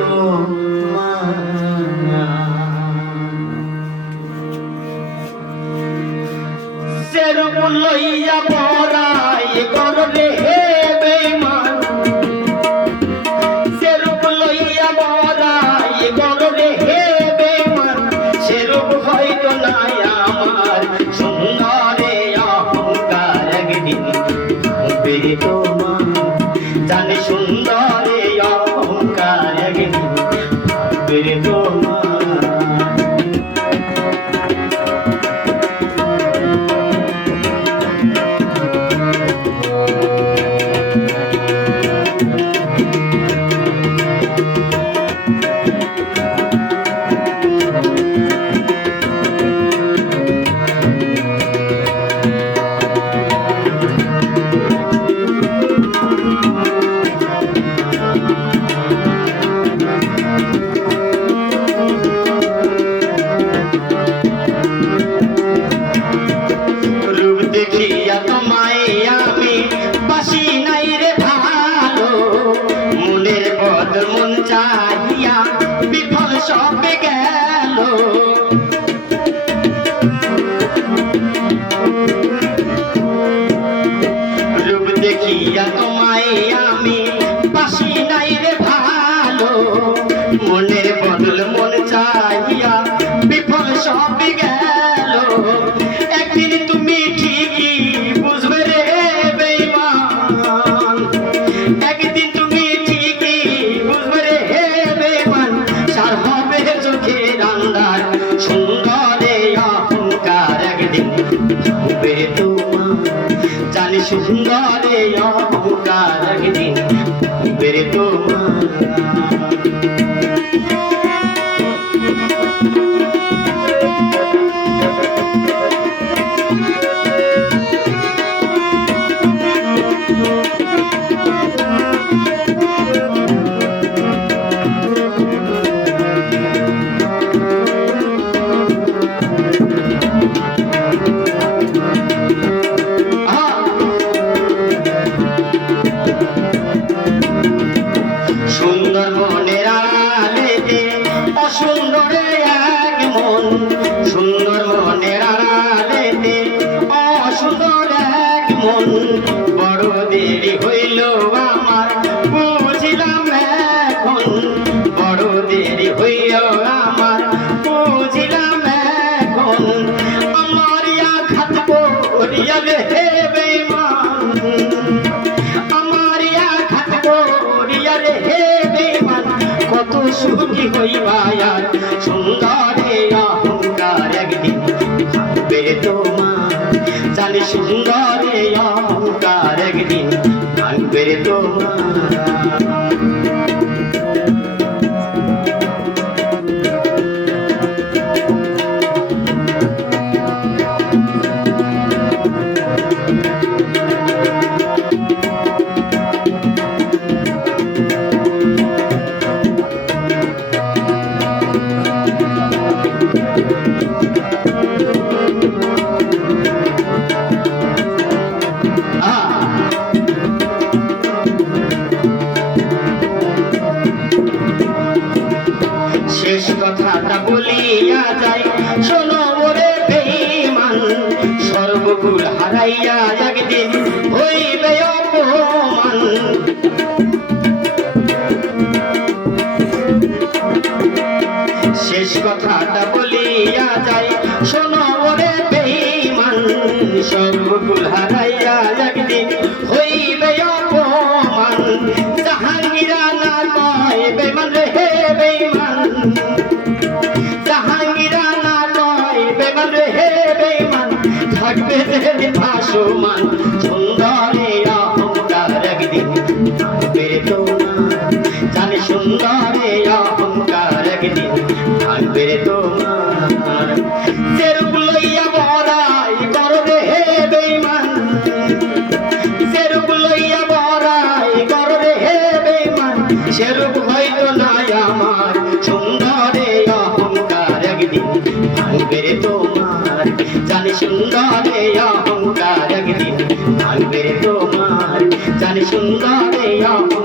সেরূপ লইয়া পরাই করলে হে বেঈমান, সেরূপ লইয়া পরাই করলে হে বেঈমান, সেরূপ হয়তো নাই আমার সুন্দরে অহংকার একদিন হবে তোমার। জানি সুন্দরে অহংকার একদিন হবে তোমার। দেখিয়া তোমায় আমি বাসি নাই রে ভালো, মনের পদ মন চাহিয়া বিফল সবে গেল। রূপ দেখিয়া তোমায় আমি বাসি নাই রে ভালো, মনের বদল মন চাহিয়া বিফল সবে গেল। একদিন তুমি ঠিকই বুঝবে রে বেঈমান, একদিন তুমি ঠিকই বুঝবে রে বেঈমান, সার হবে চোখের আন্ধার সুন্দরে অহংকার একদিন হবে তোমার। জানি সুন্দরে অহংকার একদিন হবে তোমার। সুন্দর মনের আড়ালেতে অসুন্দরে এক মন, সুন্দর মনের আড়ালেতে অসুন্দর এক মন। বড় দেরি হইল আমার বুঝিলাম এখন, বড় দেরি হইল আমার বুঝিলাম এখন। আমার আঘাত করিয়া রে বেঈমান, আমার আঘাত করিয়া রে বেঈমান, কত সুখী হইবা আর সুন্দরে অহংকার একদিন হবে তোমার। জানি সুন্দরে অহংকার একদিন হবে তোমার। শেষ কথাটা বলিয়া যাই শোনো ওরে বেঈমান, সর্বকুল হারাইয়া একদিন হইবে অপমান। শেষ কথাটা বলিয়া যাই শোনো ওরে বেঈমান, সর্বকুল হারাইয়া একদিন হইবে অপমান। জাহাঙ্গীরা না কয় বেঈমান রে বেঈমান, জাহাঙ্গীরা না কয় বেঈমান রে বেঈমান, থাকবে যেদিন ভাসমান সুন্দরে অহংকার একদিন থাকবে তোমার। জানি সুন্দরে অহংকার একদিন থাকবে তোমার। সেরূপ লইয়া বড়াই করবে হে বেঈমান, সেরূপ লইয়া বড়াই করবে হে বেঈমান, সেরূপ হয়তো নাই আমার সুন্দরে অহংকার একদিন থাকবে তোমার। জানি সুন্দরে অহংকার একদিন থাকবে তোমার। জানি সুন্দরে